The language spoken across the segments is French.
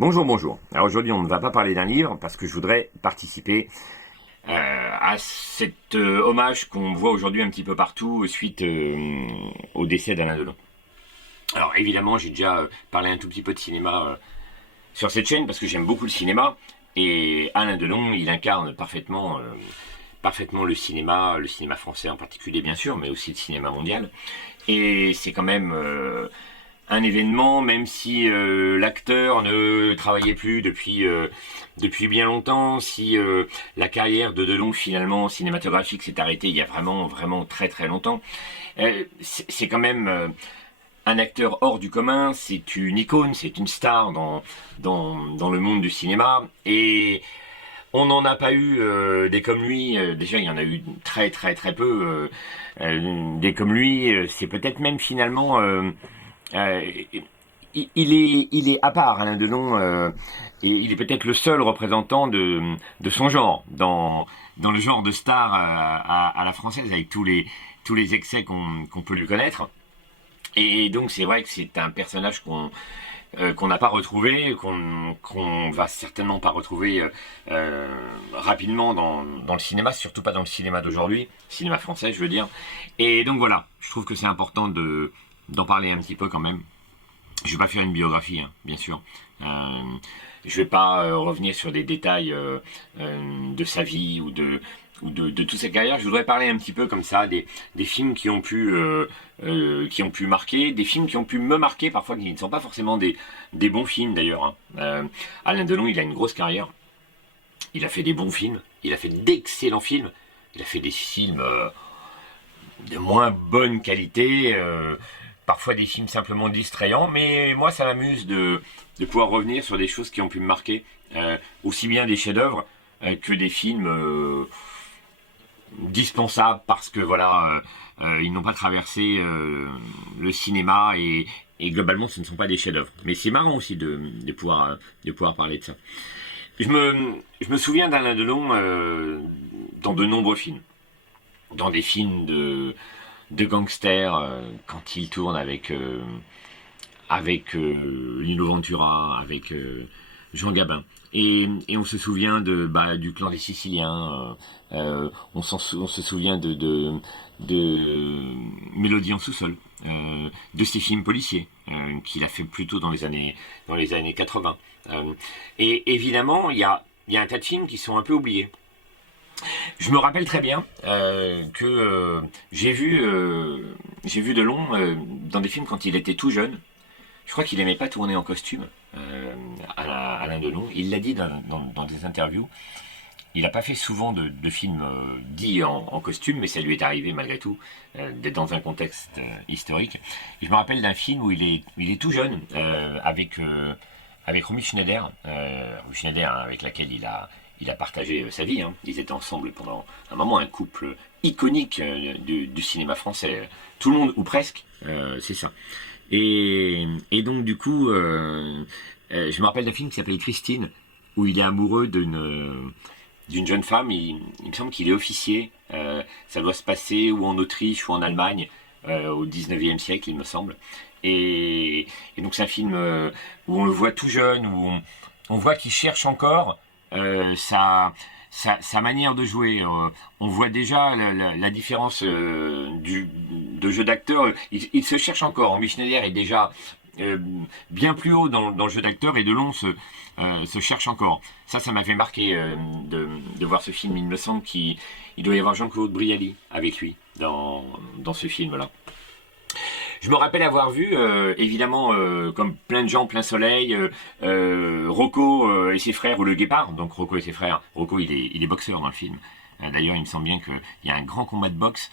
Bonjour, bonjour. Alors aujourd'hui, on ne va pas parler d'un livre parce que je voudrais participer à cet hommage qu'on voit aujourd'hui un petit peu partout suite au décès d'Alain Delon. Alors évidemment, j'ai déjà parlé un tout petit peu de cinéma sur cette chaîne parce que j'aime beaucoup le cinéma et Alain Delon, il incarne parfaitement le cinéma français en particulier bien sûr, mais aussi le cinéma mondial. Et c'est quand même un événement, même si l'acteur ne travaillait plus depuis bien longtemps, si la carrière de Delon finalement cinématographique s'est arrêtée il y a vraiment très très longtemps. C'est quand même un acteur hors du commun, c'est une icône, c'est une star dans le monde du cinéma, et on n'en a pas eu des comme lui. Déjà, il y en a eu très peu. Des comme lui, c'est peut-être même finalement euh, il est à part, Alain Delon, et il est peut-être le seul représentant de son genre, dans le genre de star à la française, avec tous les excès qu'on peut lui connaître. Et donc c'est vrai que c'est un personnage qu'on n'a pas retrouvé, qu'on va certainement pas retrouver rapidement dans le cinéma, surtout pas dans le cinéma d'aujourd'hui, cinéma français je veux dire. Et donc voilà, je trouve que c'est important d'en parler un petit peu quand même. Je vais pas faire une biographie, hein, bien sûr. Je vais pas revenir sur des détails de sa vie ou de toute sa carrière. Je voudrais parler un petit peu comme ça des films qui ont pu marquer, des films qui ont pu me marquer parfois, qui ne sont pas forcément des bons films d'ailleurs. Hein. Alain Delon, il a une grosse carrière. Il a fait des bons films. Il a fait d'excellents films. Il a fait des films de moins bonne qualité, parfois des films simplement distrayants, mais moi ça m'amuse de pouvoir revenir sur des choses qui ont pu me marquer, aussi bien des chefs-d'œuvre que des films dispensables parce que voilà, ils n'ont pas traversé le cinéma et globalement ce ne sont pas des chefs-d'œuvre. Mais c'est marrant aussi de pouvoir parler de ça. Je me souviens d'Alain Delon dans de nombreux films dans des films de gangsters quand il tourne avec Lino Ventura, avec Jean Gabin. Et on se souvient du clan des Siciliens, on se souvient de Mélodie en sous-sol, de ses films policiers qu'il a fait plutôt dans les années 80. Et évidemment, il y a un tas de films qui sont un peu oubliés. Je me rappelle très bien que j'ai vu Delon dans des films quand il était tout jeune. Je crois qu'il aimait pas tourner en costume, Alain Delon. Il l'a dit dans des interviews. Il n'a pas fait souvent de films dits en costume, mais ça lui est arrivé malgré tout d'être dans un contexte historique. Et je me rappelle d'un film où il est tout jeune avec Romy Schneider, hein, avec laquelle il a partagé sa vie. Hein. Ils étaient ensemble pendant un moment, un couple iconique du cinéma français. Tout le monde, ou presque, c'est ça. Et donc du coup, je me rappelle d'un film qui s'appelle Christine, où il est amoureux d'une jeune femme. Il me semble qu'il est officier. Ça doit se passer ou en Autriche ou en Allemagne au 19e siècle, il me semble. Et donc c'est un film où on le voit tout jeune, où on voit qu'il cherche encore sa manière de jouer. On voit déjà la différence de jeu d'acteur. Il se cherche encore. Henri Schneider est déjà bien plus haut dans le jeu d'acteur et Delon se cherche encore. Ça m'a fait marquer de voir ce film. Il me semble qu'il doit y avoir Jean-Claude Brialy avec lui dans ce film-là. Je me rappelle avoir vu, évidemment, comme plein de gens, plein soleil, Rocco et ses frères, ou le Guépard, donc Rocco et ses frères. Rocco, il est boxeur dans le film. D'ailleurs, il me semble bien qu'il y a un grand combat de boxe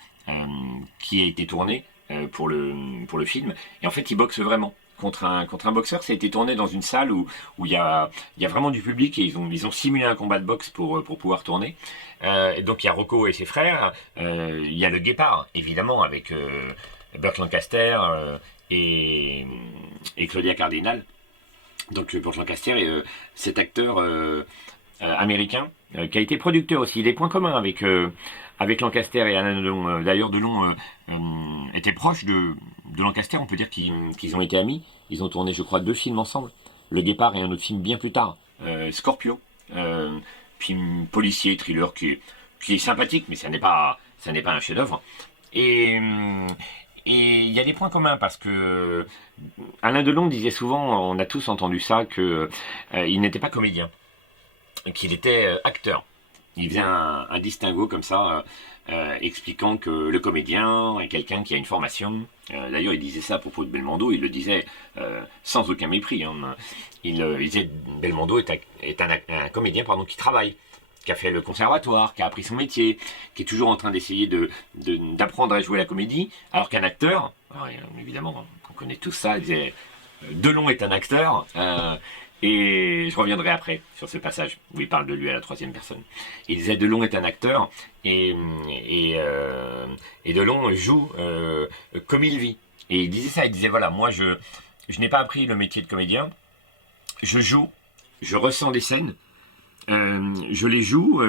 qui a été tourné pour le film. Et en fait, il boxe vraiment. Contre un boxeur, ça a été tourné dans une salle où il y a vraiment du public et ils ont simulé un combat de boxe pour pouvoir tourner. Et donc il y a Rocco et ses frères, il y a le Guépard, évidemment, avec Burt Lancaster et Claudia Cardinal. Donc Burt Lancaster est cet acteur américain qui a été producteur aussi. Des points communs avec Lancaster et Alain Delon. D'ailleurs, Delon était proche de Lancaster. On peut dire qu'ils ont été amis. Ils ont tourné, je crois, 2 films ensemble. Le Guépard est un autre film bien plus tard. Scorpio, film policier, thriller qui est sympathique, mais ça n'est pas un chef-d'œuvre. Et il y a des points communs parce que Alain Delon disait souvent, on a tous entendu ça, que il n'était pas comédien, qu'il était acteur. Il faisait un distinguo comme ça, expliquant que le comédien est quelqu'un qui a une formation. D'ailleurs, il disait ça à propos de Belmondo, il le disait sans aucun mépris. Hein. Il disait Belmondo est un comédien qui travaille, qui a fait le conservatoire, qui a appris son métier, qui est toujours en train d'essayer d'apprendre à jouer la comédie, alors qu'un acteur, alors, évidemment, on connaît tous ça, il disait Delon est un acteur, et je reviendrai après sur ce passage où il parle de lui à la troisième personne. Il disait Delon est un acteur, et Delon joue comme il vit. Et il disait ça, il disait voilà, moi je n'ai pas appris le métier de comédien, je joue, je ressens des scènes, je les joue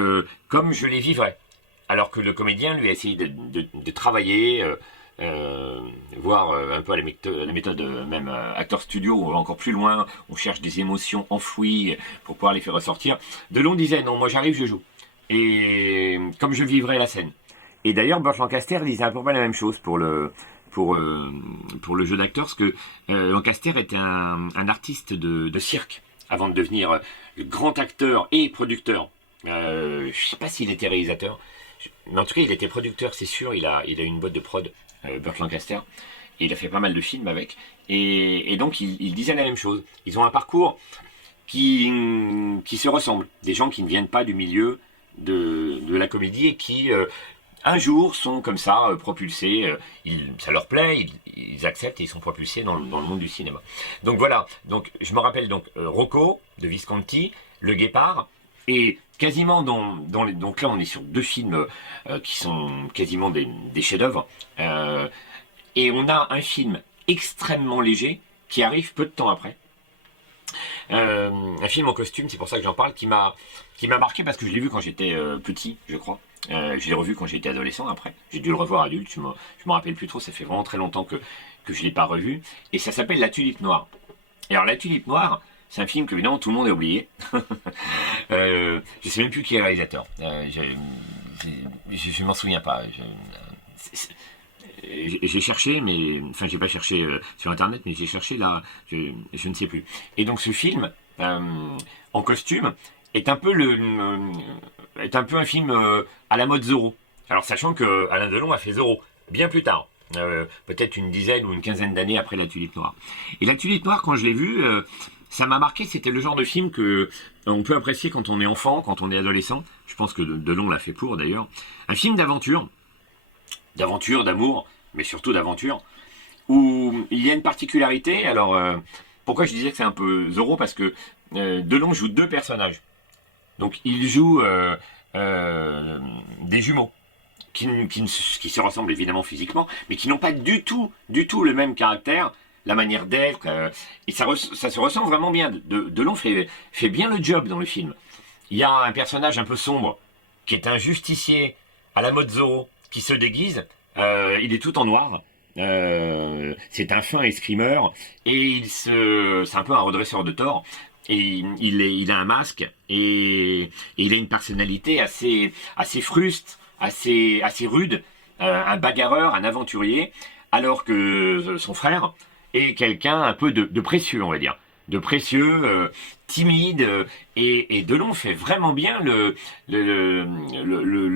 comme je les vivrais. Alors que le comédien, lui, a essayé de travailler, voir un peu à la méthode même acteur studio, on va encore plus loin, on cherche des émotions enfouies pour pouvoir les faire ressortir. Delon disait, non, moi j'arrive, je joue. Et comme je vivrais la scène. Et d'ailleurs, Burt Lancaster disait à peu près la même chose pour le jeu d'acteur, parce que Lancaster était un artiste de cirque, avant de devenir grand acteur et producteur. Je ne sais pas s'il était réalisateur, mais en tout cas il était producteur, c'est sûr. Il a une boîte de prod, Burt Lancaster, et il a fait pas mal de films avec. Et donc il disait la même chose. Ils ont un parcours qui se ressemble. Des gens qui ne viennent pas du milieu de la comédie et qui un jour sont comme ça propulsés, ça leur plaît, ils acceptent et ils sont propulsés dans le monde du cinéma. Donc voilà, donc je me rappelle donc Rocco de Visconti, Le Guépard, et quasiment donc là on est sur deux films qui sont quasiment des chefs-d'œuvre, et on a un film extrêmement léger qui arrive peu de temps après. Un film en costume, c'est pour ça que j'en parle, qui m'a marqué parce que je l'ai vu quand j'étais petit, je crois. Je l'ai revu quand j'étais adolescent après. J'ai dû le revoir adulte, je me rappelle plus trop, ça fait vraiment très longtemps que je l'ai pas revu. Et ça s'appelle La Tulipe Noire. Et alors La Tulipe Noire, c'est un film que évidemment tout le monde a oublié. Je sais même plus qui est le réalisateur. Je m'en souviens pas. J'ai cherché, mais enfin j'ai pas cherché sur internet, mais j'ai cherché là, je ne sais plus. Et donc ce film en costume est un peu un film à la mode Zorro. Alors sachant que Alain Delon a fait Zorro bien plus tard, peut-être une dizaine ou une quinzaine d'années après La Tulipe Noire. Et La Tulipe Noire, quand je l'ai vu, ça m'a marqué. C'était le genre de film que on peut apprécier quand on est enfant, quand on est adolescent. Je pense que Delon l'a fait pour d'ailleurs. Un film d'aventure, d'amour, mais surtout d'aventure, où il y a une particularité. Alors, pourquoi je disais que c'est un peu Zorro? Parce que Delon joue deux personnages. Donc, il joue des jumeaux qui se ressemblent évidemment physiquement, mais qui n'ont pas du tout le même caractère, la manière d'être, et ça se ressent vraiment bien. Delon fait bien le job dans le film. Il y a un personnage un peu sombre, qui est un justicier à la mode Zorro, qui se déguise. Il est tout en noir. C'est un fin escrimeur et c'est un peu un redresseur de tort. Et il a un masque et il a une personnalité assez fruste, assez rude, un bagarreur, un aventurier, alors que son frère est quelqu'un un peu de précieux, on va dire. De précieux, timide, et Delon fait vraiment bien le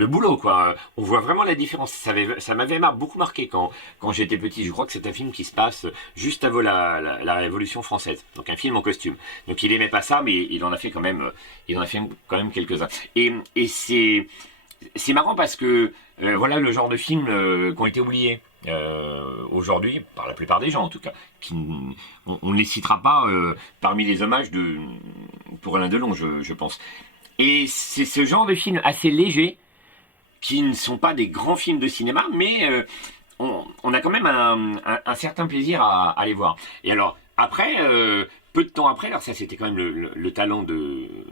boulot, quoi. On voit vraiment la différence. Ça m'avait beaucoup marqué quand j'étais petit. Je crois que c'est un film qui se passe juste avant la Révolution française. Donc un film en costume. Donc il aimait pas ça, mais il en a fait quand même quelques-uns. Et c'est marrant parce que voilà le genre de films qui ont été oubliés. Aujourd'hui, par la plupart des gens en tout cas, on ne les citera pas parmi les hommages pour Alain Delon, je pense. Et c'est ce genre de films assez légers, qui ne sont pas des grands films de cinéma, mais on a quand même un certain plaisir à les voir. Et alors, après, peu de temps après, alors ça c'était quand même le talent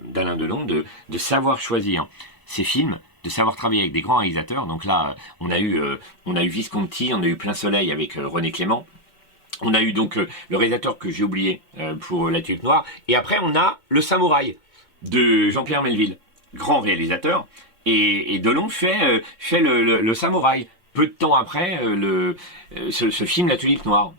d'Alain Delon, de savoir choisir ses films, de savoir travailler avec des grands réalisateurs. Donc là, on a eu Visconti, on a eu Plein Soleil avec René Clément. On a eu donc le réalisateur que j'ai oublié pour La Tulipe Noire. Et après, on a Le Samouraï de Jean-Pierre Melville, grand réalisateur. Et Delon fait le Samouraï. Peu de temps après ce film La Tulipe Noire.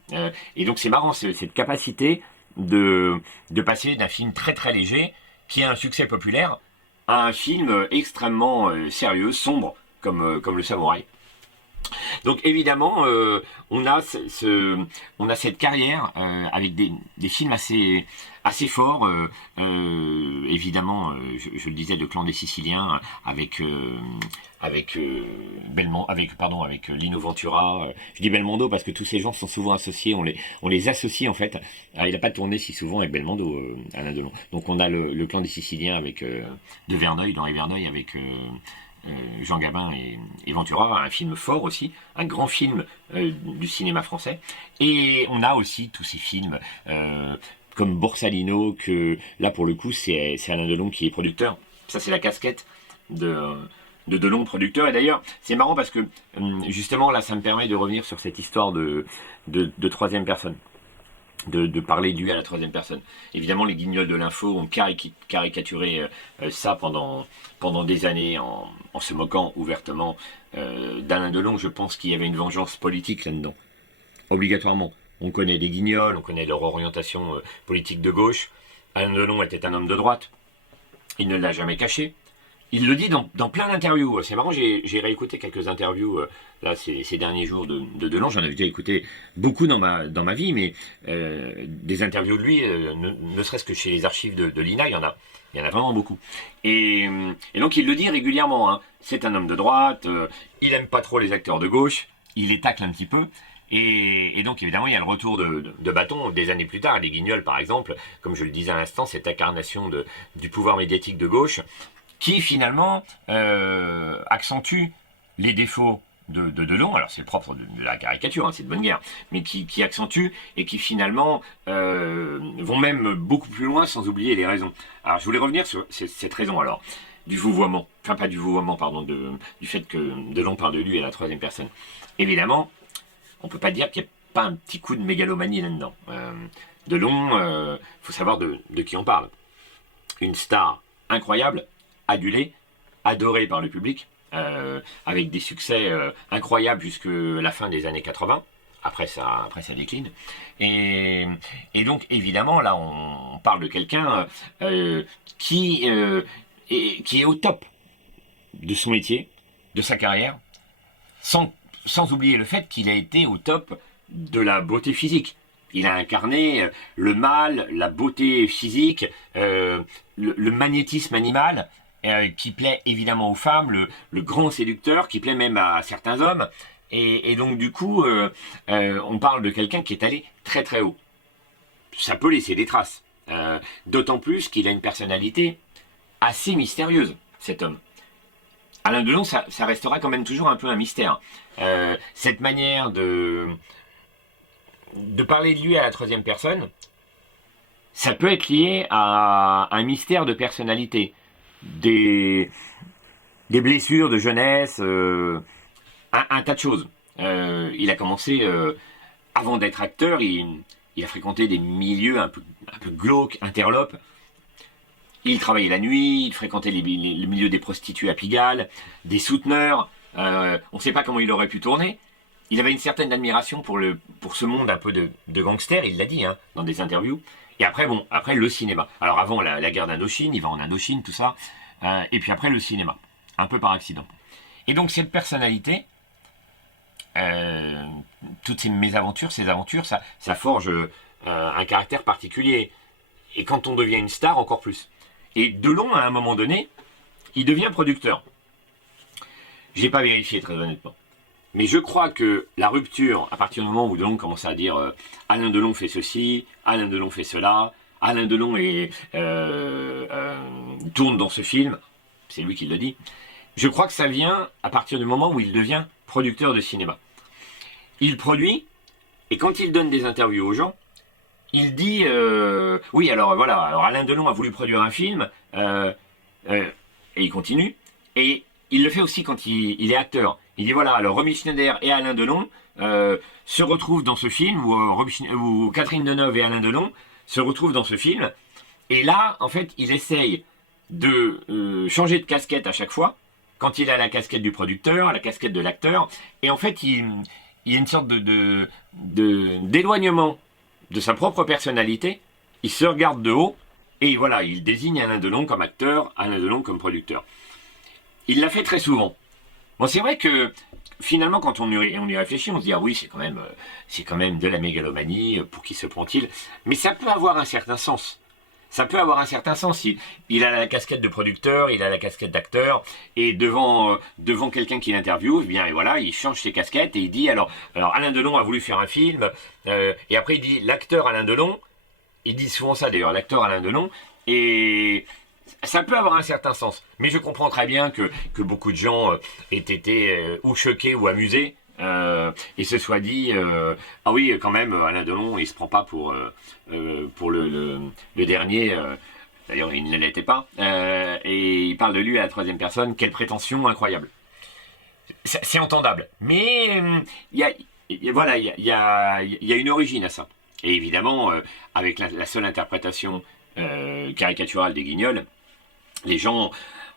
Et donc c'est marrant, cette capacité de passer d'un film très très léger, qui a un succès populaire, à un film extrêmement sérieux, sombre, comme Le Samouraï. Donc évidemment, on a cette carrière avec des films assez forts. Évidemment, je le disais, Le Clan des Siciliens avec Lino Ventura. Je dis Belmondo parce que tous ces gens sont souvent associés. On les associe en fait. Alors, il n'a pas tourné si souvent avec Belmondo, Alain Delon. Donc on a le Clan des Siciliens avec de Verneuil, d'Henri Verneuil avec Jean Gabin et Ventura, un film fort aussi, un grand film du cinéma français. Et on a aussi tous ces films comme Borsalino, que là pour le coup c'est Alain Delon qui est producteur. Ça c'est la casquette de Delon, producteur. Et d'ailleurs c'est marrant parce que justement là ça me permet de revenir sur cette histoire de troisième personne. De parler de lui à la troisième personne. Évidemment, les guignols de l'info ont caricaturé ça pendant des années en se moquant ouvertement d'Alain Delon. Je pense qu'il y avait une vengeance politique là-dedans. Obligatoirement. On connaît des guignols, on connaît leur orientation politique de gauche. Alain Delon était un homme de droite. Il ne l'a jamais caché. Il le dit dans plein d'interviews. C'est marrant, j'ai réécouté quelques interviews là ces derniers jours de Delon. J'en avais déjà écouté beaucoup dans ma vie, mais des interviews de lui, ne serait-ce que chez les archives de l'INA, il y en a vraiment beaucoup. Et donc il le dit régulièrement. Hein. C'est un homme de droite. Il aime pas trop les acteurs de gauche. Il les tacle un petit peu. Et donc évidemment il y a le retour de bâton des années plus tard. Les Guignols par exemple, comme je le disais à l'instant, cette incarnation du pouvoir médiatique de gauche, qui finalement accentue les défauts de Delon. Alors c'est le propre de la caricature, hein, c'est de bonne guerre, mais qui accentue et qui finalement vont même beaucoup plus loin sans oublier les raisons. Alors je voulais revenir sur cette raison alors, du vouvoiement, enfin pas du vouvoiement, pardon, du fait que Delon parle de lui à la troisième personne. Évidemment, on peut pas dire qu'il n'y a pas un petit coup de mégalomanie là-dedans. Delon, faut savoir de qui on parle. Une star incroyable, adulé, adoré par le public, avec des succès incroyables jusque la fin des années 80. Après ça décline. Et donc, évidemment, là, on parle de quelqu'un qui est au top de son métier, de sa carrière, sans oublier le fait qu'il a été au top de la beauté physique. Il a incarné le mal, la beauté physique, le magnétisme animal, qui plaît évidemment aux femmes, le grand séducteur, qui plaît même à certains hommes. Et donc du coup, on parle de quelqu'un qui est allé très très haut. Ça peut laisser des traces. D'autant plus qu'il a une personnalité assez mystérieuse, cet homme. Alain Delon, ça restera quand même toujours un peu un mystère. Cette manière de parler de lui à la troisième personne, ça peut être lié à un mystère de personnalité, des blessures de jeunesse, un tas de choses. Il a commencé, avant d'être acteur, il a fréquenté des milieux un peu glauques, interlopes. Il travaillait la nuit, il fréquentait le milieu des prostituées à Pigalle, des souteneurs. On ne sait pas comment il aurait pu tourner. Il avait une certaine admiration pour ce monde un peu de gangsters, il l'a dit hein, dans des interviews. Et après, après le cinéma. Alors avant la guerre d'Indochine, il va en Indochine, tout ça. Et puis après le cinéma, un peu par accident. Et donc cette personnalité, toutes ces mésaventures, ces aventures, ça forge un caractère particulier. Et quand on devient une star, encore plus. Et Delon, à un moment donné, il devient producteur. J'ai pas vérifié très honnêtement. Mais je crois que la rupture, à partir du moment où Delon commence à dire Alain Delon fait ceci, Alain Delon fait cela, Alain Delon tourne dans ce film, c'est lui qui le dit, je crois que ça vient à partir du moment où il devient producteur de cinéma. Il produit, et quand il donne des interviews aux gens, il dit oui alors voilà, alors Alain Delon a voulu produire un film, et il continue, et il le fait aussi quand il est acteur. Il dit voilà, alors Romy Schneider et Alain Delon se retrouvent dans ce film, ou Catherine Deneuve et Alain Delon se retrouvent dans ce film, et là, en fait, il essaye de changer de casquette à chaque fois, quand il a la casquette du producteur, la casquette de l'acteur, et en fait, il y a une sorte d'éloignement de sa propre personnalité, il se regarde de haut, et voilà, il désigne Alain Delon comme acteur, Alain Delon comme producteur. Il l'a fait très souvent. Bon, c'est vrai que finalement, quand on y réfléchit, on se dit ah oui, c'est quand même de la mégalomanie. Pour qui se prend-il? Mais ça peut avoir un certain sens. Ça peut avoir un certain sens. Il a la casquette de producteur, il a la casquette d'acteur, et devant quelqu'un qui l'interviewe, eh bien et voilà, il change ses casquettes et il dit alors Alain Delon a voulu faire un film, et après il dit l'acteur Alain Delon. Il dit souvent ça d'ailleurs, l'acteur Alain Delon, et ça peut avoir un certain sens, mais je comprends très bien que beaucoup de gens aient été ou choqués ou amusés et se soient dit ah oui, quand même Alain Delon il se prend pas pour le dernier, d'ailleurs il ne l'était pas, et il parle de lui à la troisième personne, quelle prétention incroyable. C'est entendable, mais il y a une origine à ça, et évidemment avec la seule interprétation caricaturale des Guignols, les gens,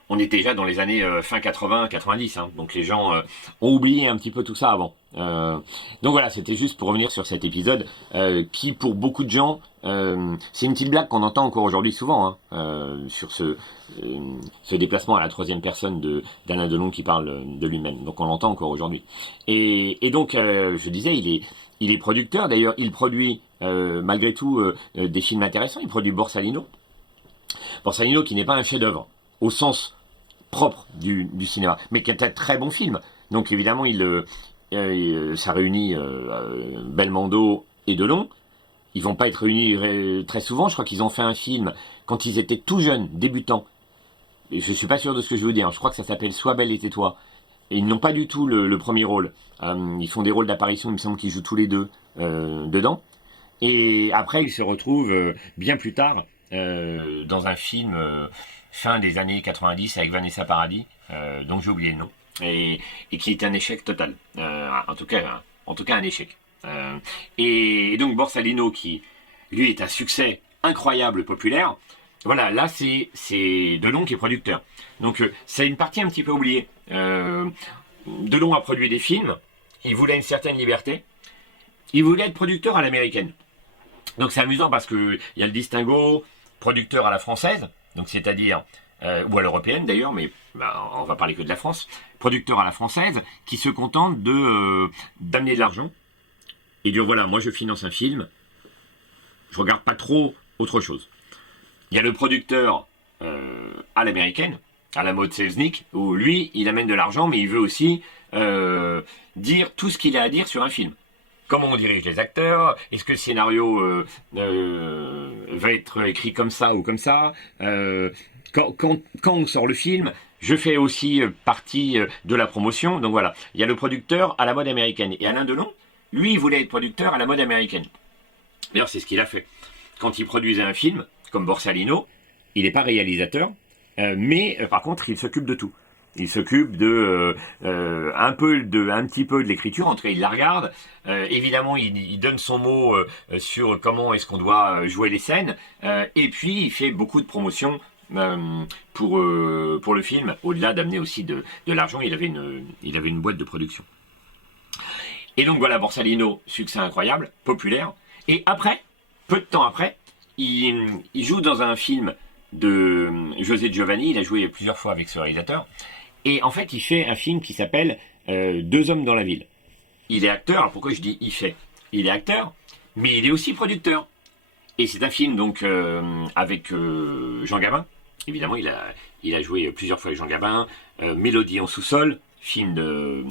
on était déjà dans les années fin 80-90, hein, donc les gens ont oublié un petit peu tout ça avant. Donc voilà, c'était juste pour revenir sur cet épisode qui, pour beaucoup de gens, c'est une petite blague qu'on entend encore aujourd'hui souvent, hein, sur ce déplacement à la troisième personne d'Alain Delon qui parle de lui-même. Donc on l'entend encore aujourd'hui. Et donc, je disais, il est producteur, d'ailleurs, il produit malgré tout des films intéressants. Il produit Borsalino. Borsalino qui n'est pas un chef-d'œuvre au sens propre du cinéma, mais qui est un très bon film. Donc évidemment, ça réunit Belmondo et Delon. Ils vont pas être réunis très souvent. Je crois qu'ils ont fait un film quand ils étaient tout jeunes, débutants. Et je suis pas sûr de ce que je veux dire. Je crois que ça s'appelle Sois belle et tais-toi. Et ils n'ont pas du tout le premier rôle. Ils font des rôles d'apparition. Il me semble qu'ils jouent tous les deux dedans. Et après, ils se retrouvent bien plus tard dans un film fin des années 90 avec Vanessa Paradis, dont j'ai oublié le nom, et qui est un échec total. En tout cas un échec. Et donc Borsalino, qui lui est un succès incroyable, populaire, voilà, là c'est Delon qui est producteur. Donc c'est une partie un petit peu oubliée. Delon a produit des films, il voulait une certaine liberté, il voulait être producteur à l'américaine. Donc c'est amusant parce que il y a le distinguo producteur à la française, donc c'est-à-dire ou à l'européenne d'ailleurs, mais on va parler que de la France, producteur à la française qui se contente d'amener de l'argent et dire voilà, moi je finance un film, je regarde pas trop autre chose. Il y a le producteur à l'américaine, à la mode Selznick, où lui il amène de l'argent, mais il veut aussi dire tout ce qu'il a à dire sur un film. Comment on dirige les acteurs? Est-ce que le scénario va être écrit comme ça ou comme ça? Quand on sort le film, je fais aussi partie de la promotion. Donc voilà, il y a le producteur à la mode américaine. Et Alain Delon, lui, il voulait être producteur à la mode américaine. D'ailleurs, c'est ce qu'il a fait. Quand il produisait un film, comme Borsalino, il n'est pas réalisateur, mais par contre, il s'occupe de tout. Il s'occupe un petit peu de l'écriture, en tout cas il la regarde. Évidemment, il donne son mot sur comment est-ce qu'on doit jouer les scènes. Et puis il fait beaucoup de promotion pour le film, au-delà d'amener aussi de l'argent. Il avait une boîte de production. Et donc voilà, Borsalino, succès incroyable, populaire. Et après, peu de temps après, il joue dans un film de José Giovanni. Il a joué plusieurs fois avec ce réalisateur. Et en fait, il fait un film qui s'appelle Deux hommes dans la ville. Il est acteur. Alors pourquoi je dis il fait? Il est acteur, mais il est aussi producteur. Et c'est un film donc avec Jean Gabin. Évidemment, il a joué plusieurs fois avec Jean Gabin. Mélodie en sous-sol, film de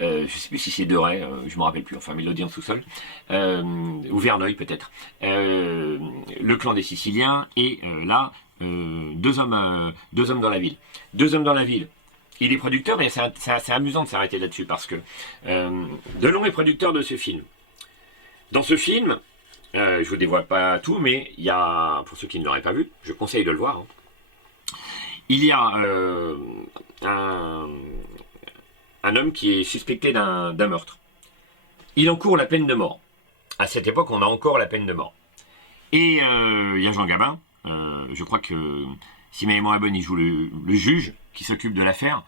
je sais plus si c'est Deray, je me rappelle plus. Enfin, Mélodie en sous-sol, ou Verneuil peut-être. Le clan des Siciliens et là deux hommes dans la ville. Deux hommes dans la ville. Il est producteur, et c'est amusant de s'arrêter là-dessus, parce que Delon est producteur de ce film. Dans ce film, je vous dévoile pas tout, mais il y a, pour ceux qui ne l'auraient pas vu, je conseille de le voir, hein. Il y a un un homme qui est suspecté d'un meurtre. Il encourt la peine de mort. À cette époque, on a encore la peine de mort. Et il y a Jean Gabin, je crois que si ma mémoire est bonne, il joue le juge qui s'occupe de l'affaire,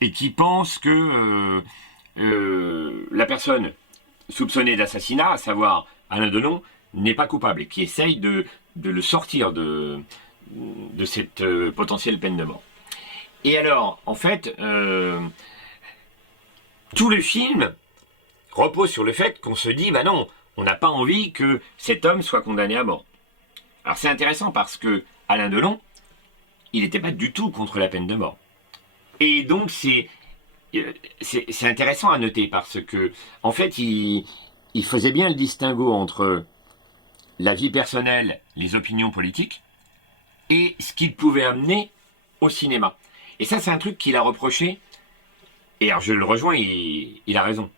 et qui pense que la personne soupçonnée d'assassinat, à savoir Alain Delon, n'est pas coupable, et qui essaye de le sortir de cette potentielle peine de mort. Et alors, en fait, tout le film repose sur le fait qu'on se dit, bah non, on n'a pas envie que cet homme soit condamné à mort. Alors c'est intéressant parce que Alain Delon, il n'était pas du tout contre la peine de mort. Et donc c'est intéressant à noter parce que, en fait, il faisait bien le distinguo entre la vie personnelle, les opinions politiques, et ce qu'il pouvait amener au cinéma. Et ça, c'est un truc qu'il a reproché, et alors je le rejoins, il a raison,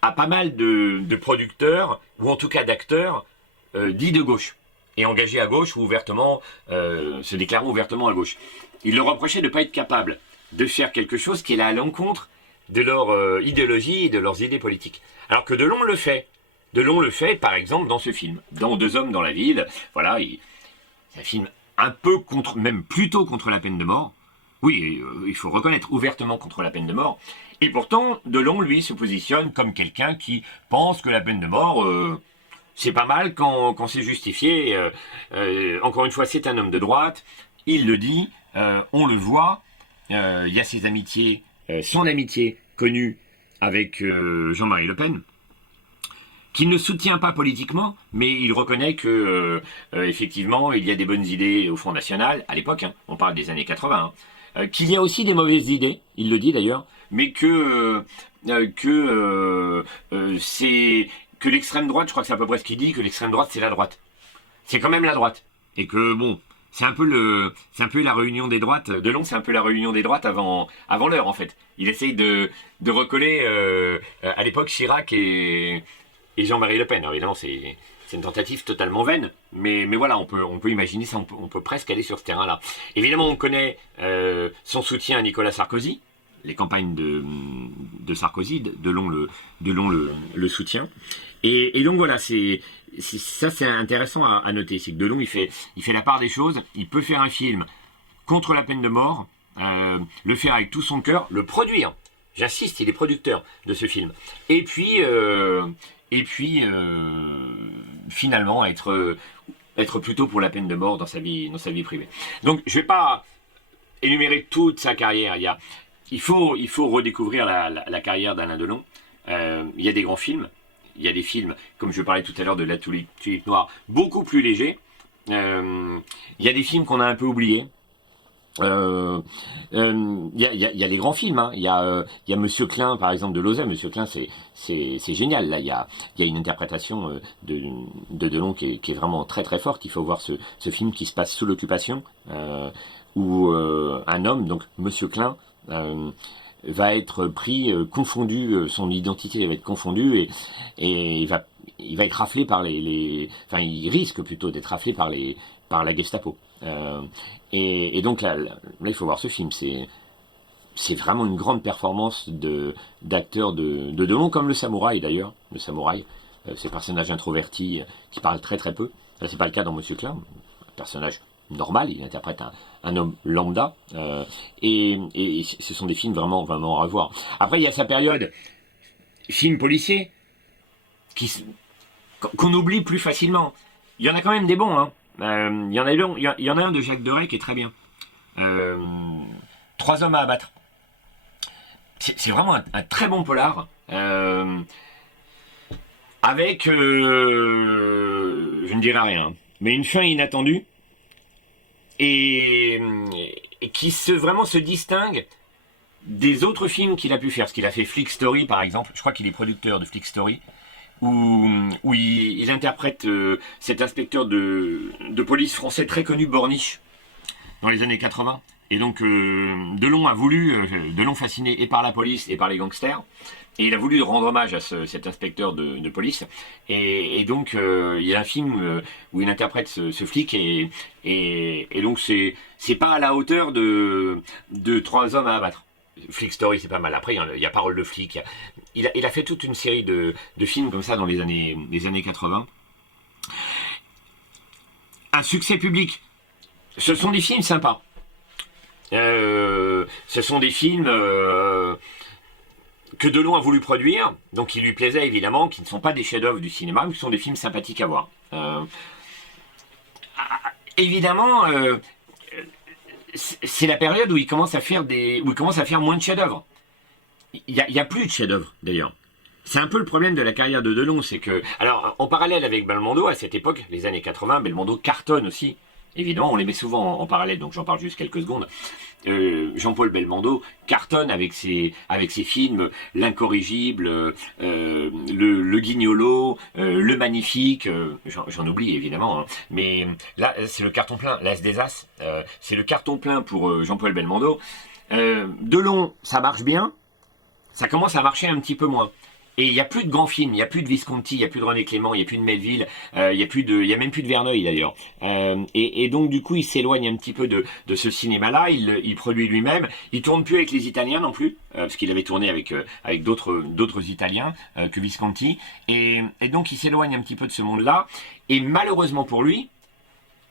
à pas mal de producteurs, ou en tout cas d'acteurs, dits de gauche, et engagés à gauche, ou ouvertement, se déclarant ouvertement à gauche. Il leur reprochait de ne pas être capable de faire quelque chose qui est à l'encontre de leur idéologie et de leurs idées politiques. Alors que Delon le fait. Delon le fait, par exemple, dans ce film, dans Deux hommes dans la ville. Voilà, c'est un film un peu contre, même plutôt contre la peine de mort. Oui, il faut reconnaître, ouvertement contre la peine de mort. Et pourtant, Delon, lui, se positionne comme quelqu'un qui pense que la peine de mort, c'est pas mal quand c'est justifié. Encore une fois, c'est un homme de droite. Il le dit, on le voit. Il y a ses amitiés, son amitié connue avec Jean-Marie Le Pen, qu'il ne soutient pas politiquement, mais il reconnaît que effectivement, il y a des bonnes idées au Front National, à l'époque, hein, on parle des années 80, hein, qu'il y a aussi des mauvaises idées, il le dit d'ailleurs, mais que l'extrême droite, je crois que c'est à peu près ce qu'il dit, que l'extrême droite c'est la droite. C'est quand même la droite. Et que bon, c'est un peu la réunion des droites. Delon, c'est un peu la réunion des droites avant l'heure en fait. Il essaye de recoller à l'époque Chirac et Jean-Marie Le Pen. Alors, évidemment, c'est une tentative totalement vaine, mais voilà, on peut imaginer ça, on peut presque aller sur ce terrain-là. Évidemment, on connaît son soutien à Nicolas Sarkozy, les campagnes de Sarkozy, Delon le soutien. Et donc voilà, ça c'est intéressant à noter, c'est que Delon il fait la part des choses, il peut faire un film contre la peine de mort, le faire avec tout son cœur, le produire. J'insiste, il est producteur de ce film. Et puis finalement être plutôt pour la peine de mort dans sa vie privée. Donc je vais pas énumérer toute sa carrière. Il faut redécouvrir la carrière d'Alain Delon. Il y a des grands films. Il y a des films, comme je parlais tout à l'heure de La Tulipe Noire, beaucoup plus légers. Il y a des films qu'on a un peu oubliés. Il y a les grands films, hein. Il y a Monsieur Klein par exemple de Lozay. Monsieur Klein c'est génial. Là il y a une interprétation de Delon qui est vraiment très très forte. Il faut voir ce film qui se passe sous l'occupation où un homme, donc Monsieur Klein, va être pris, confondu, son identité va être confondue et il va être raflé par enfin il risque plutôt d'être raflé par la Gestapo. Et donc là, il faut voir ce film. C'est vraiment une grande performance d'acteur de Delon, comme le samouraï d'ailleurs. Le samouraï, ces personnages introvertis qui parlent très très peu. Là, c'est pas le cas dans Monsieur Klein, un personnage normal, il interprète un homme lambda, et ce sont des films vraiment vraiment à revoir. Après, il y a sa période film policier qu'on oublie plus facilement. Il y en a quand même des bons, hein. Il y en a un de Jacques Deray qui est très bien. Trois hommes à abattre. C'est vraiment un très bon polar. Avec, je ne dirai rien, mais une fin inattendue et qui vraiment se distingue des autres films qu'il a pu faire. Ce qu'il a fait Flick Story par exemple. Je crois qu'il est producteur de Flick Story. Où il interprète cet inspecteur de police français très connu, Borniche, dans les années 80. Et donc Delon fasciné et par la police et par les gangsters, et il a voulu rendre hommage à cet inspecteur de police. Et donc il y a un film où il interprète ce flic, et donc c'est pas à la hauteur de Trois hommes à abattre. Flick Story, c'est pas mal. Après, il y a Parole de flic. Il a fait toute une série de films comme ça dans les années 80. Un succès public. Ce sont des films sympas. Ce sont des films que Delon a voulu produire, donc qui lui plaisaient évidemment, qui ne sont pas des chefs-d'œuvre du cinéma, mais qui sont des films sympathiques à voir. Évidemment, c'est la période où il commence à faire moins de chefs-d'œuvre. Il y a plus de chefs-d'œuvre d'ailleurs. C'est un peu le problème de la carrière de Delon, c'est que, alors en parallèle avec Belmondo, à cette époque, les années 80, Belmondo cartonne aussi. Évidemment, on les met souvent en parallèle, donc j'en parle juste quelques secondes. Jean-Paul Belmondo cartonne avec ses films L'Incorrigible, le Guignolo, Le Magnifique, j'en oublie évidemment, hein. Mais là c'est le carton plein, l'As des As, c'est le carton plein pour Jean-Paul Belmondo. Delon, ça marche bien, ça commence à marcher un petit peu moins. Et il n'y a plus de grands films, il n'y a plus de Visconti, il n'y a plus de René Clément, il n'y a plus de Melville, il y a même plus de Verneuil d'ailleurs. Et donc du coup il s'éloigne un petit peu de ce cinéma-là, il produit lui-même, il tourne plus avec les Italiens non plus, parce qu'il avait tourné avec d'autres Italiens que Visconti, et donc il s'éloigne un petit peu de ce monde-là, et malheureusement pour lui,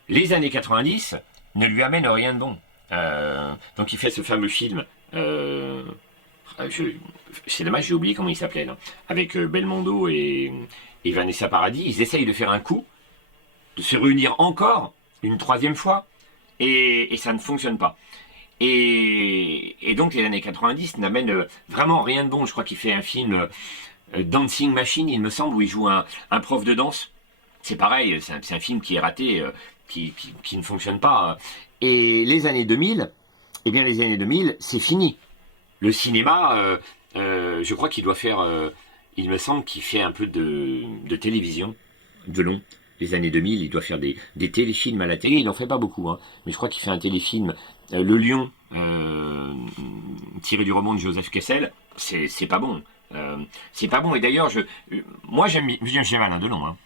les années 90 ne lui amènent rien de bon. Donc il fait ce fameux film... c'est dommage, j'ai oublié comment il s'appelait là. Avec Belmondo et Vanessa Paradis, ils essayent de faire un coup, de se réunir encore une troisième fois, et ça ne fonctionne pas. Et donc les années 90 n'amènent vraiment rien de bon. Je crois qu'il fait un film Dancing Machine, il me semble, où il joue un prof de danse. C'est pareil, c'est un film qui est raté, qui ne fonctionne pas. Et les années 2000, eh bien les années 2000, c'est fini. Le cinéma, je crois qu'il doit faire, il me semble qu'il fait un peu de télévision, Delon. Les années 2000, il doit faire des téléfilms à la télé. Il n'en fait pas beaucoup, hein, mais je crois qu'il fait un téléfilm, Le Lion, tiré du roman de Joseph Kessel. C'est pas bon. C'est pas bon. Et d'ailleurs, moi j'aime Alain Delon, hein.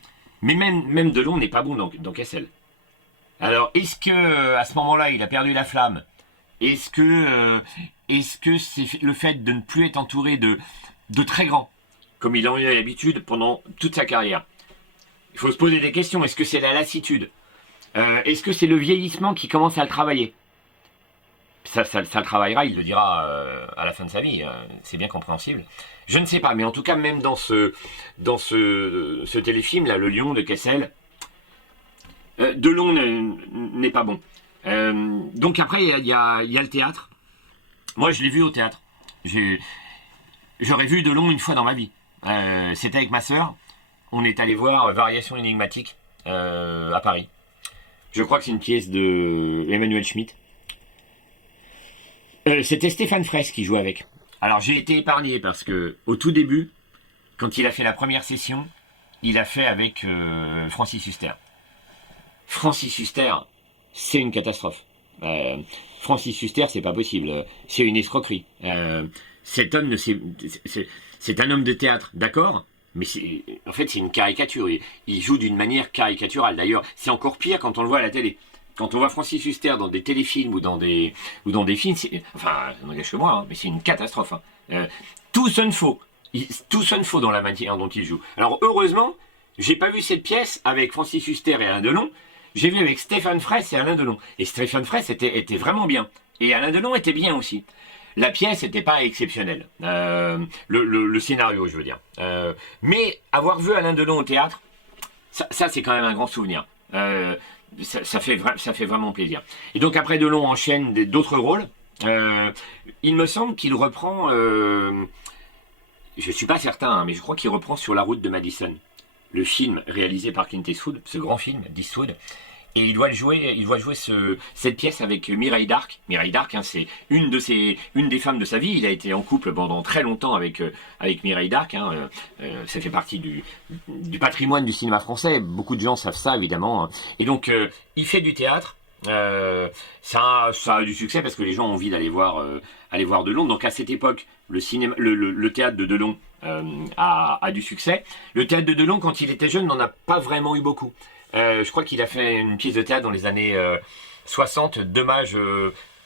Mais même Delon n'est pas bon dans Kessel. Alors, est-ce que à ce moment-là, il a perdu la flamme? Est-ce que c'est le fait de ne plus être entouré de très grands, comme il en a eu l'habitude pendant toute sa carrière? Il faut se poser des questions. Est-ce que c'est la lassitude? Est-ce que c'est le vieillissement qui commence à le travailler? Ça le travaillera, il le dira à la fin de sa vie. C'est bien compréhensible. Je ne sais pas, mais en tout cas, même dans ce téléfilm, là, Le Lion de Kessel, Delon n'est pas bon. Donc après, il y a le théâtre. Moi, je l'ai vu au théâtre. J'aurais vu Delon une fois dans ma vie. C'était avec ma sœur. On est allé voir Variations énigmatiques à Paris. Je crois que c'est une pièce de Emmanuel Schmitt. C'était Stéphane Fraisse qui jouait avec. Alors j'ai été épargné parce que au tout début, quand il a fait la première session, il a fait avec Francis Huster. Francis Huster, c'est une catastrophe. Francis Huster, c'est pas possible. C'est une escroquerie. Cet homme, c'est un homme de théâtre, d'accord, mais en fait, c'est une caricature. Il joue d'une manière caricaturale. D'ailleurs, c'est encore pire quand on le voit à la télé. Quand on voit Francis Huster dans des téléfilms ou dans des films, enfin, ça n'engage que moi, hein, mais c'est une catastrophe. Hein. Tout sonne faux. Tout sonne faux dans la manière dont il joue. Alors, heureusement, j'ai pas vu cette pièce avec Francis Huster et Alain Delon. J'ai vu avec Stéphane Fraisse et Alain Delon. Et Stéphane Fraisse était vraiment bien. Et Alain Delon était bien aussi. La pièce n'était pas exceptionnelle. Le scénario, je veux dire. Mais avoir vu Alain Delon au théâtre, ça c'est quand même un grand souvenir. Ça fait vraiment plaisir. Et donc après Delon enchaîne d'autres rôles. Il me semble qu'il reprend... je suis pas certain, hein, mais je crois qu'il reprend Sur la route de Madison. Le film réalisé par Clint Eastwood, ce grand film d'Eastwood. Et il doit jouer cette pièce avec Mireille Darc. Mireille Darc, hein, c'est une des femmes de sa vie. Il a été en couple pendant très longtemps avec Mireille Darc. Hein. Ça fait partie du patrimoine du cinéma français. Beaucoup de gens savent ça, évidemment. Et donc, il fait du théâtre. Ça a du succès parce que les gens ont envie d'aller voir Delon. Donc à cette époque, le théâtre de Delon a du succès. Le théâtre de Delon, quand il était jeune, n'en a pas vraiment eu beaucoup. Je crois qu'il a fait une pièce de théâtre dans les années 60, Dommage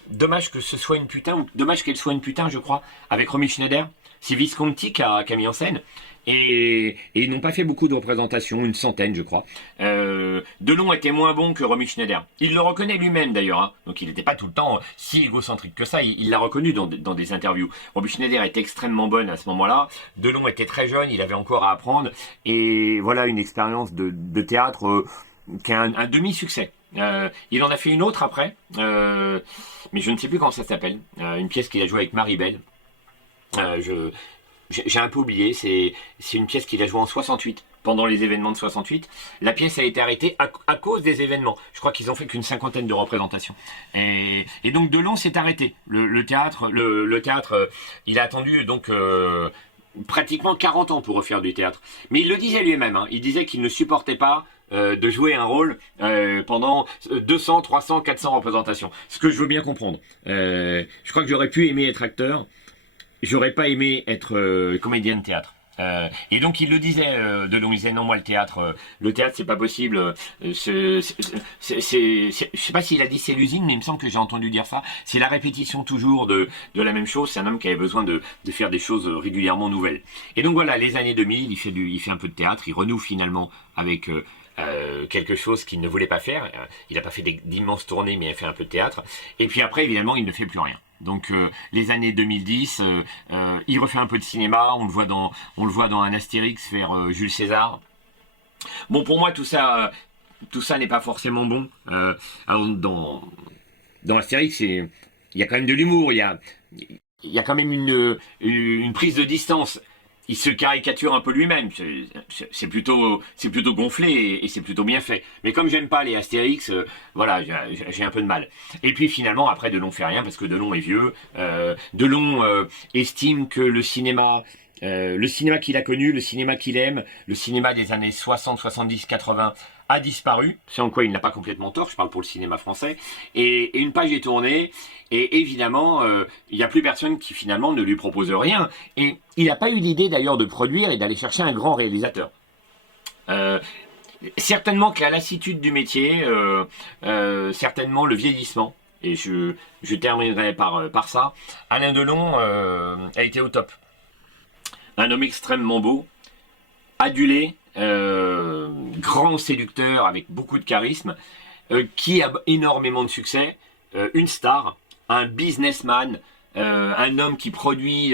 dommage que ce soit une putain, ou dommage qu'elle soit une putain, je crois, avec Romy Schneider. C'est Visconti qui a mis en scène. Et ils n'ont pas fait beaucoup de représentations, une centaine, je crois. Delon était moins bon que Romy Schneider. Il le reconnaît lui-même, d'ailleurs. Hein. Donc, il n'était pas tout le temps si égocentrique que ça. Il l'a reconnu dans des interviews. Romy Schneider était extrêmement bonne à ce moment-là. Delon était très jeune, il avait encore à apprendre. Et voilà une expérience de théâtre qui a un demi-succès. Il en a fait une autre après, mais je ne sais plus comment ça s'appelle. Une pièce qu'il a jouée avec Maribel. J'ai un peu oublié, c'est une pièce qu'il a jouée en 68, pendant les événements de 68. La pièce a été arrêtée à cause des événements. Je crois qu'ils ont fait qu'une cinquantaine de représentations. Et donc Delon s'est arrêté. Le théâtre, il a attendu donc pratiquement 40 ans pour refaire du théâtre. Mais il le disait lui-même, hein, il disait qu'il ne supportait pas de jouer un rôle pendant 200, 300, 400 représentations. Ce que je veux bien comprendre. Je crois que j'aurais pu aimer être acteur. J'aurais pas aimé être comédien de théâtre. Et donc il le disait, Delon, il disait non, moi le théâtre c'est pas possible. Je sais pas s'il a dit c'est l'usine, mais il me semble que j'ai entendu dire ça. C'est la répétition toujours de la même chose. C'est un homme qui avait besoin de faire des choses régulièrement nouvelles. Et donc voilà, les années 2000, il fait un peu de théâtre, il renoue finalement avec quelque chose qu'il ne voulait pas faire. Il n'a pas fait d'immenses tournées, mais il a fait un peu de théâtre. Et puis après, évidemment, il ne fait plus rien. Donc les années 2010, il refait un peu de cinéma. On le voit dans un Astérix faire Jules César. Bon, pour moi, tout ça n'est pas forcément bon. Alors, dans Astérix, il y a quand même de l'humour. Il y a quand même une prise de distance. Il se caricature un peu lui-même, c'est plutôt gonflé et c'est plutôt bien fait. Mais comme j'aime pas les Astérix, voilà, j'ai un peu de mal. Et puis finalement, après, Delon fait rien parce que Delon est vieux. Delon estime que le cinéma qu'il a connu, le cinéma qu'il aime, le cinéma des années 60, 70, 80 a disparu. C'est en quoi il n'a pas complètement tort, je parle pour le cinéma français. Et une page est tournée, et évidemment, il n'y a plus personne qui finalement ne lui propose rien. Et il n'a pas eu l'idée d'ailleurs de produire et d'aller chercher un grand réalisateur. Certainement que la lassitude du métier, certainement le vieillissement, et je terminerai par ça. Alain Delon a été au top. Un homme extrêmement beau, adulé, grand séducteur avec beaucoup de charisme, qui a énormément de succès, une star, un businessman, un homme qui produit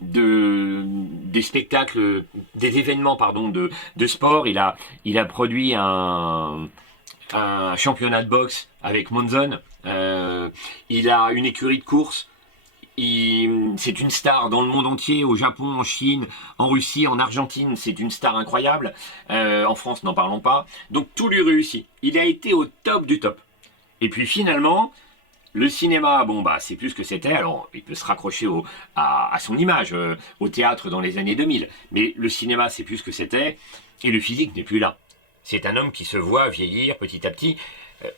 des spectacles, des événements de sport. Il a produit un championnat de boxe avec Monzon. Il a une écurie de course. C'est une star dans le monde entier, au Japon, en Chine, en Russie, en Argentine, c'est une star incroyable. En France, n'en parlons pas. Donc tout lui réussit. Il a été au top du top. Et puis finalement, le cinéma, bon bah c'est plus ce que c'était. Alors il peut se raccrocher à son image, au théâtre dans les années 2000. Mais le cinéma, c'est plus ce que c'était. Et le physique n'est plus là. C'est un homme qui se voit vieillir petit à petit.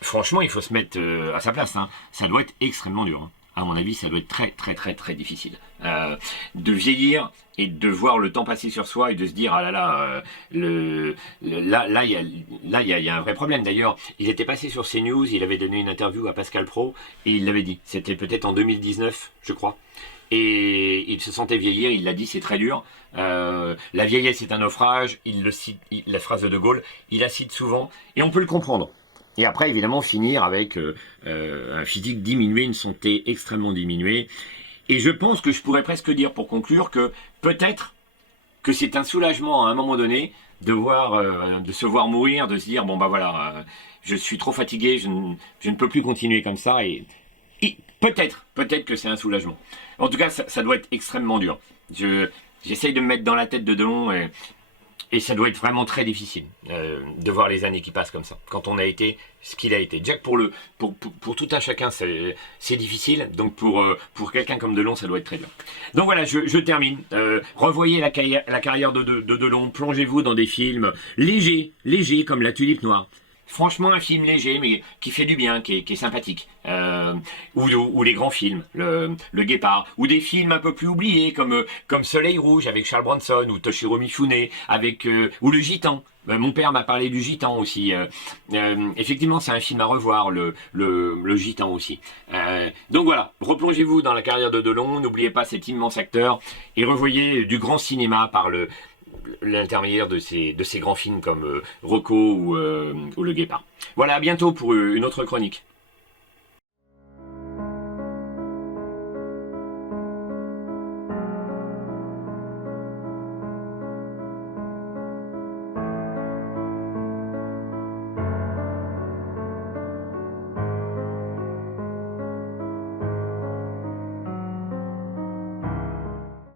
Franchement, il faut se mettre à sa place. Hein. Ça doit être extrêmement dur. Hein. À mon avis, ça doit être très très très très difficile de vieillir et de voir le temps passer sur soi et de se dire ah là là, là il y a un vrai problème. D'ailleurs, il était passé sur CNews, il avait donné une interview à Pascal Praud et il l'avait dit. C'était peut-être en 2019, je crois. Et il se sentait vieillir, il l'a dit, c'est très dur. La vieillesse est un naufrage. Il le cite, la phrase de Gaulle, il la cite souvent et on peut le comprendre. Et après, évidemment, finir avec un physique diminué, une santé extrêmement diminuée. Et je pense que je pourrais presque dire, pour conclure, que peut-être que c'est un soulagement à un moment donné de se voir mourir, de se dire, bon bah voilà, je suis trop fatigué, je ne peux plus continuer comme ça. Et peut-être que c'est un soulagement. En tout cas, ça doit être extrêmement dur. J'essaye de me mettre dans la tête de Delon et ça doit être vraiment très difficile de voir les années qui passent comme ça. Quand on a été ce qu'il a été. Déjà que pour tout un chacun, c'est difficile. Donc pour quelqu'un comme Delon, ça doit être très dur. Donc voilà, je termine. Revoyez la carrière de Delon. Plongez-vous dans des films légers comme La Tulipe Noire. Franchement, un film léger, mais qui fait du bien, qui est sympathique. Ou les grands films, le Guépard, ou des films un peu plus oubliés, comme Soleil Rouge avec Charles Bronson, ou Toshiro Mifune, ou Le Gitan, Mon père m'a parlé du Gitan aussi. Effectivement, c'est un film à revoir, le Gitan aussi. Donc voilà, replongez-vous dans la carrière de Delon, n'oubliez pas cet immense acteur, et revoyez du grand cinéma par l'intermédiaire de ces grands films comme Rocco ou Le Guépard. Voilà, à bientôt pour une autre chronique.